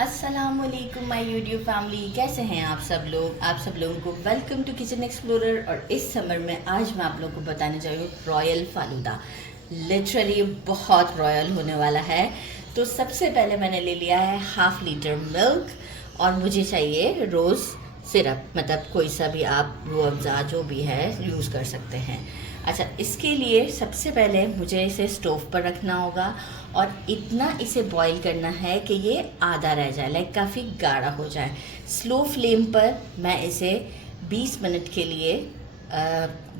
अस्सलामुअलैकुम my YouTube family, कैसे हैं आप सब लोग। आप सब लोगों को वेलकम टू किचन एक्सप्लोरर। और इस समर में आज मैं आप लोगों को बताने जा रही हूँ रॉयल फालूदा। लिटरली बहुत रॉयल होने वाला है। तो सबसे पहले मैंने ले लिया है 1/2 लीटर मिल्क और मुझे चाहिए रोज़ सिरप, मतलब कोई सा भी आप रूह अफ़ज़ा जो भी है यूज़ कर सकते हैं। अच्छा, इसके लिए सबसे पहले मुझे इसे स्टोव पर रखना होगा और इतना इसे बॉईल करना है कि ये आधा रह जाए, लाइक काफ़ी गाढ़ा हो जाए। स्लो फ्लेम पर मैं इसे 20 मिनट के लिए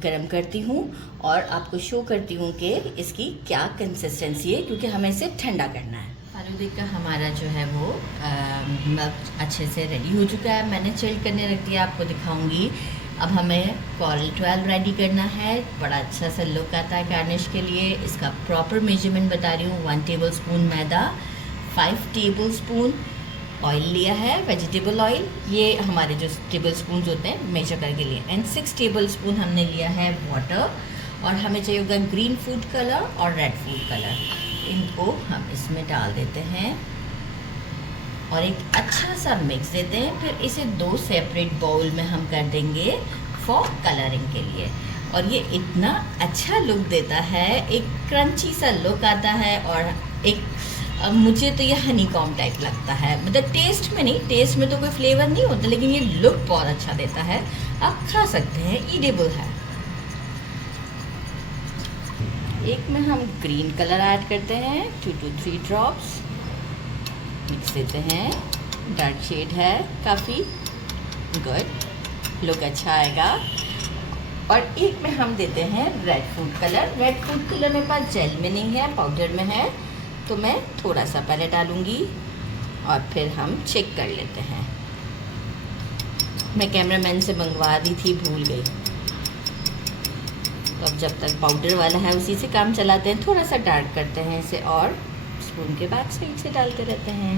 गरम करती हूँ और आपको शो करती हूँ कि इसकी क्या कंसिस्टेंसी है, क्योंकि हमें इसे ठंडा करना है। फालूदे का हमारा जो है वो मिल्क अच्छे से रेडी हो चुका है। मैंने चिल करने रख दिया, आपको दिखाऊंगी। अब हमें कोरल 12 रेडी करना है। बड़ा अच्छा सा लुक आता है गार्निश के लिए। इसका प्रॉपर मेजरमेंट बता रही हूँ। 1 टेबल स्पून मैदा, 5 टेबल स्पून ऑयल लिया है, वेजिटेबल ऑयल। ये हमारे जो टेबल स्पून होते हैं मेजर करके लिए। एंड 6 टेबल स्पून हमने लिया है वाटर। और हमें चाहिए होगा ग्रीन फूड कलर और रेड फूड कलर। इनको हम इसमें डाल देते हैं और एक अच्छा सा मिक्स देते हैं। फिर इसे 2 सेपरेट बाउल में हम कर देंगे फॉर कलरिंग के लिए। और ये इतना अच्छा लुक देता है, एक क्रंची सा लुक आता है। और एक मुझे तो ये हनी कॉम टाइप लगता है, मतलब टेस्ट में नहीं, टेस्ट में तो कोई फ्लेवर नहीं होता, लेकिन ये लुक बहुत अच्छा देता है। आप खा सकते हैं, ईडेबल है। एक में हम ग्रीन कलर ऐड करते हैं, 2 to 3 ड्रॉप्स मिक्स देते हैं। डार्क शेड है, काफ़ी गुड, लुक अच्छा आएगा। और एक में हम देते हैं red food colour. Red food colour मेरे पास जेल में नहीं है, पाउडर में है, तो मैं थोड़ा सा पहले डालूंगी और फिर हम चेक कर लेते हैं। मैं कैमरामैन से मंगवा दी थी, भूल गई। तो अब जब तक पाउडर वाला है उसी से काम चलाते हैं। थोड़ा सा डार्क करते हैं इसे और स्पून के बैक साइड से डालते रहते हैं।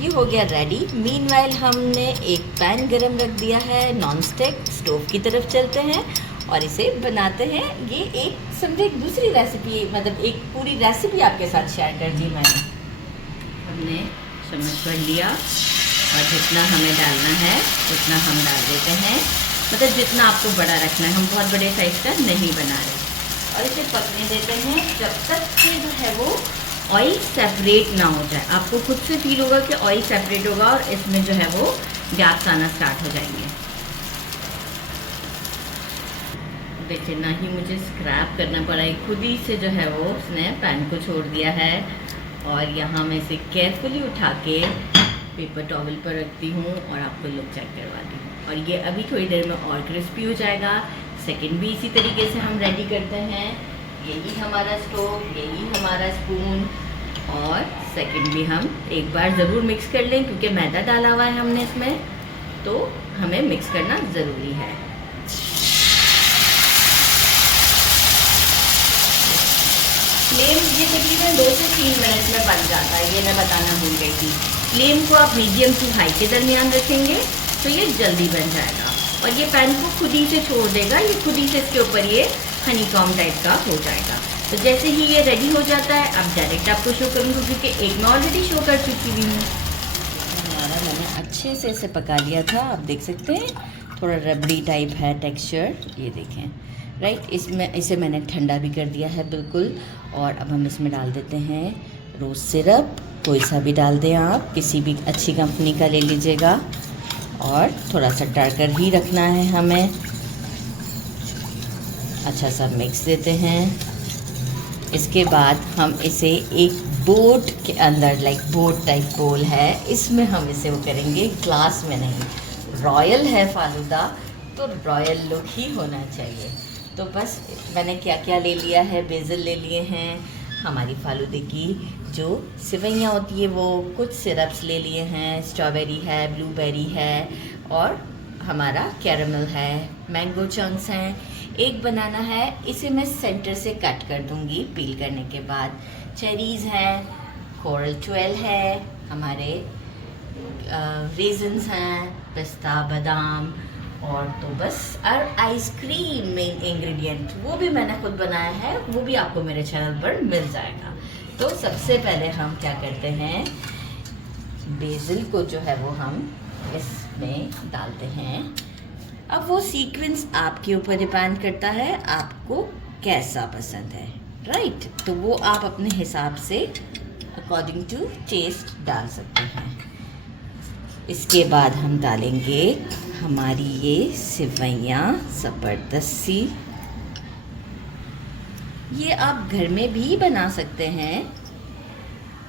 ये हो गया रेडी। मीनवाइल हमने एक पैन गरम रख दिया है, नॉन स्टिक। स्टोव की तरफ चलते हैं और इसे बनाते हैं। ये एक समझे एक दूसरी रेसिपी, मतलब एक पूरी रेसिपी आपके साथ शेयर कर दी मैंने। हमने चम्मच भर लिया और जितना हमें डालना है उतना हम डाल देते हैं, मतलब जितना आपको बड़ा रखना है। हम बहुत बड़े साइज़ का नहीं बना रहे। और इसे पकने देते हैं जब तक कि जो है वो ऑयल सेपरेट ना हो जाए। आपको खुद से फील होगा कि ऑयल सेपरेट होगा और इसमें जो है वो गैप्स आना स्टार्ट हो जाएंगे। देखिए, ना ही मुझे स्क्रैप करना पड़ा, खुद ही से जो है वो उसने पैन को छोड़ दिया है। और यहाँ मैं इसे केयरफुली उठा के पेपर टॉवल पर रखती हूँ और आपको लुक चेक करवाती हूँ। और ये अभी थोड़ी देर में और क्रिस्पी हो जाएगा। सेकंड भी इसी तरीके से हम रेडी करते हैं। यही हमारा स्टोव, यही हमारा स्पून। और सेकंड भी हम एक बार ज़रूर मिक्स कर लें, क्योंकि मैदा डाला हुआ है हमने इसमें, तो हमें मिक्स करना ज़रूरी है। फ्लेम ये तकरीबन 2 से 3 मिनट में बन जाता है, ये मैं बताना भूल गई थी। फ्लेम को आप मीडियम टू हाई के दरमियान रखेंगे तो ये जल्दी बन जाएगा। और ये पैन को खुद ही से छोड़ देगा, ये खुद ही से इसके ऊपर ये हनी कॉम टाइप का हो जाएगा। तो जैसे ही ये रेडी हो जाता है, अब डायरेक्ट आपको शो करूँगी, क्योंकि एक मैं ऑलरेडी शो कर चुकी हुई हूँ। हमारा मैंने अच्छे से इसे पका लिया था, आप देख सकते हैं थोड़ा रबड़ी टाइप है टेक्सचर, ये देखें, राइट। इसमें इसे मैंने ठंडा भी कर दिया है बिल्कुल। और अब हम इसमें डाल देते हैं रोज़ सिरप। कोई सा भी डाल दें आप, किसी भी अच्छी कंपनी का ले लीजिएगा। और थोड़ा सा डार्कर ही रखना है हमें। अच्छा सा मिक्स देते हैं। इसके बाद हम इसे एक बोट के अंदर, लाइक बोट टाइप बोल है, इसमें हम इसे वो करेंगे, ग्लास में नहीं। रॉयल है फालूदा, तो रॉयल लुक ही होना चाहिए। तो बस मैंने क्या क्या ले लिया है, बेसल ले लिए हैं, हमारी फालूदे की जो सेवइयाँ होती है वो, कुछ सिरप्स ले लिए हैं, स्ट्रॉबेरी है, ब्लूबेरी है, और हमारा कैरेमल है, मैंगो चंक्स हैं, एक बनाना है। इसे मैं सेंटर से कट कर दूंगी पील करने के बाद। चेरीज़ हैं, कोरल 12 है, हमारे रेजन्स हैं, पिस्ता, बादाम, और तो बस। और आइसक्रीम में इंग्रेडिएंट वो भी मैंने खुद बनाया है, वो भी आपको मेरे चैनल पर मिल जाएगा। तो सबसे पहले हम क्या करते हैं, बेसिल को जो है वो हम इसमें डालते हैं। अब वो सीक्वेंस आपके ऊपर डिपेंड करता है आपको कैसा पसंद है, राइट। तो वो आप अपने हिसाब से अकॉर्डिंग टू टेस्ट डाल सकते हैं। इसके बाद हम डालेंगे हमारी ये सेवइयाँ ज़बरदस्त सी। ये आप घर में भी बना सकते हैं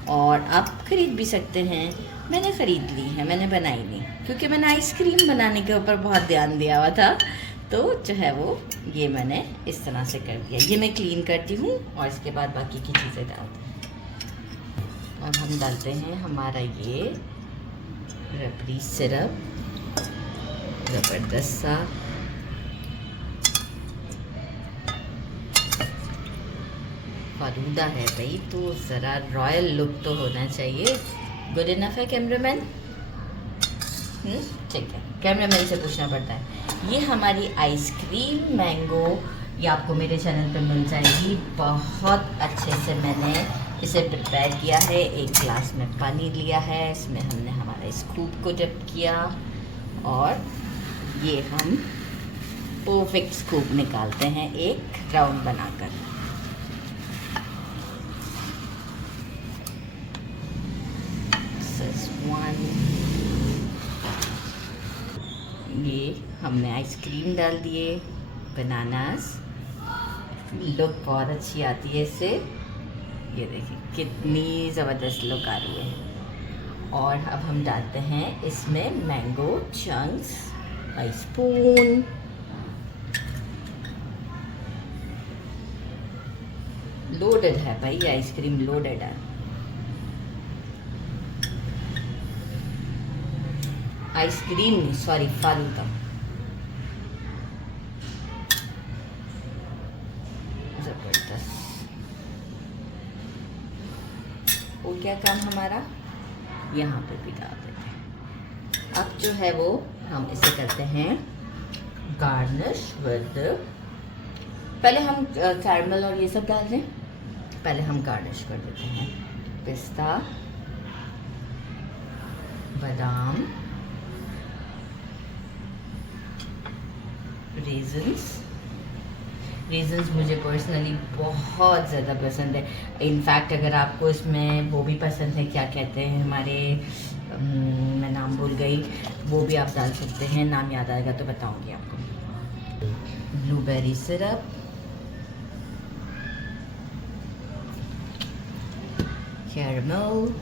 और आप ख़रीद भी सकते हैं। मैंने ख़रीद ली है, मैंने बनाई नहीं, क्योंकि मैंने आइसक्रीम बनाने के ऊपर बहुत ध्यान दिया हुआ था। तो जो है वो ये मैंने इस तरह से कर दिया। ये मैं क्लीन करती हूँ और इसके बाद बाकी की चीज़ें डालती हूँ। अब हम डालते हैं हमारा ये रबड़ी सिरप, ज़बरदस्त सा। फालूदा है भाई, तो ज़रा रॉयल लुक तो होना चाहिए। गुड इनफ है कैमरामैन? ठीक है, कैमरामैन से पूछना पड़ता है। ये हमारी आइसक्रीम मैंगो, ये आपको मेरे चैनल पे मिल जाएगी। बहुत अच्छे से मैंने इसे प्रिपेयर किया है। एक ग्लास में पानी लिया है, इसमें हमने हमारा स्कूप को डिप किया और ये हम परफेक्ट स्कूप निकालते हैं एक राउंड बनाकर। ये हमने आइसक्रीम डाल दिए, बनानास, लुक बहुत अच्छी आती है इससे। ये देखिए कितनी ज़बरदस्त लुक आ रही है। और अब हम डालते हैं इसमें मैंगो चंक्स, एक स्पून। लोडेड है भाई, आइसक्रीम लोडेड है। आइसक्रीम नहीं, सॉरी, फालूदा। ज़बरदस्त हो गया काम हमारा। यहाँ पे भी डाल देते हैं। अब जो है वो हम इसे करते हैं गार्निश विद, पहले हम कैरमल और ये सब डाल दें। पहले हम गार्निश कर देते हैं पिस्ता, बादाम, रेजन्स मुझे पर्सनली बहुत ज़्यादा पसंद है। इनफैक्ट अगर आपको इसमें वो भी पसंद है, क्या कहते हैं हमारे, मैं नाम भूल गई, वो भी आप डाल सकते हैं। नाम याद आएगा तो बताऊंगी आपको। ब्लूबेरी सिरप, कैरमल,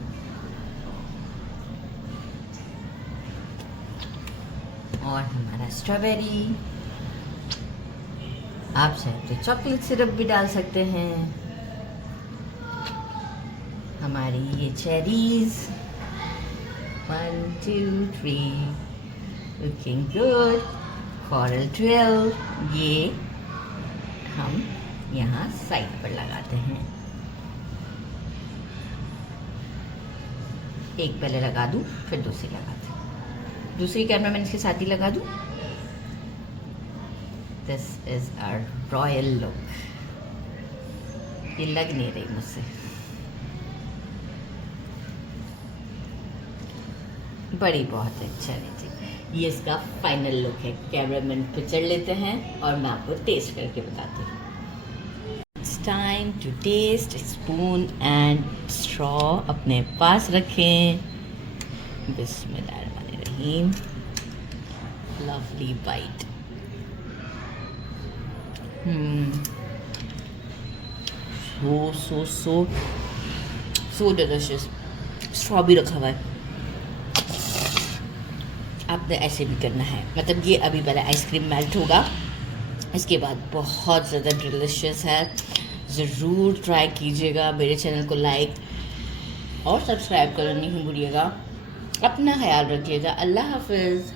और हमारा स्ट्रॉबेरी। आप चाहे तो चॉकलेट सिरप भी डाल सकते हैं। हमारी ये cherries, 1 2 3 looking good. Coral trail, ये हम यहाँ साइड पर लगाते हैं। एक पहले लगा दूँ, फिर दूसरी लगाते हैं। दूसरी कैमरामैन इसके साथ ही लगा दूँ। This is our royal look. ये लग नहीं रही मुझसे, बड़ी बहुत अच्छा है। ये इसका फाइनल लुक है। कैमरामैन पिक्चर लेते हैं और मैं आपको टेस्ट करके बताती हूँ। It's time to taste. Spoon and straw अपने पास रखें। बिस्मिल्लाहिर्रहमानिर्रहीम। Lovely bite. So delicious. Straw भी रखा हुआ है। आपने ऐसे भी करना है, मतलब ये अभी पहले आइसक्रीम मेल्ट होगा, इसके बाद बहुत ज़्यादा डिलिशियस है। ज़रूर ट्राई कीजिएगा। मेरे चैनल को लाइक और सब्सक्राइब करना नहीं भूलिएगा। अपना ख्याल रखिएगा। अल्लाह हाफिज़।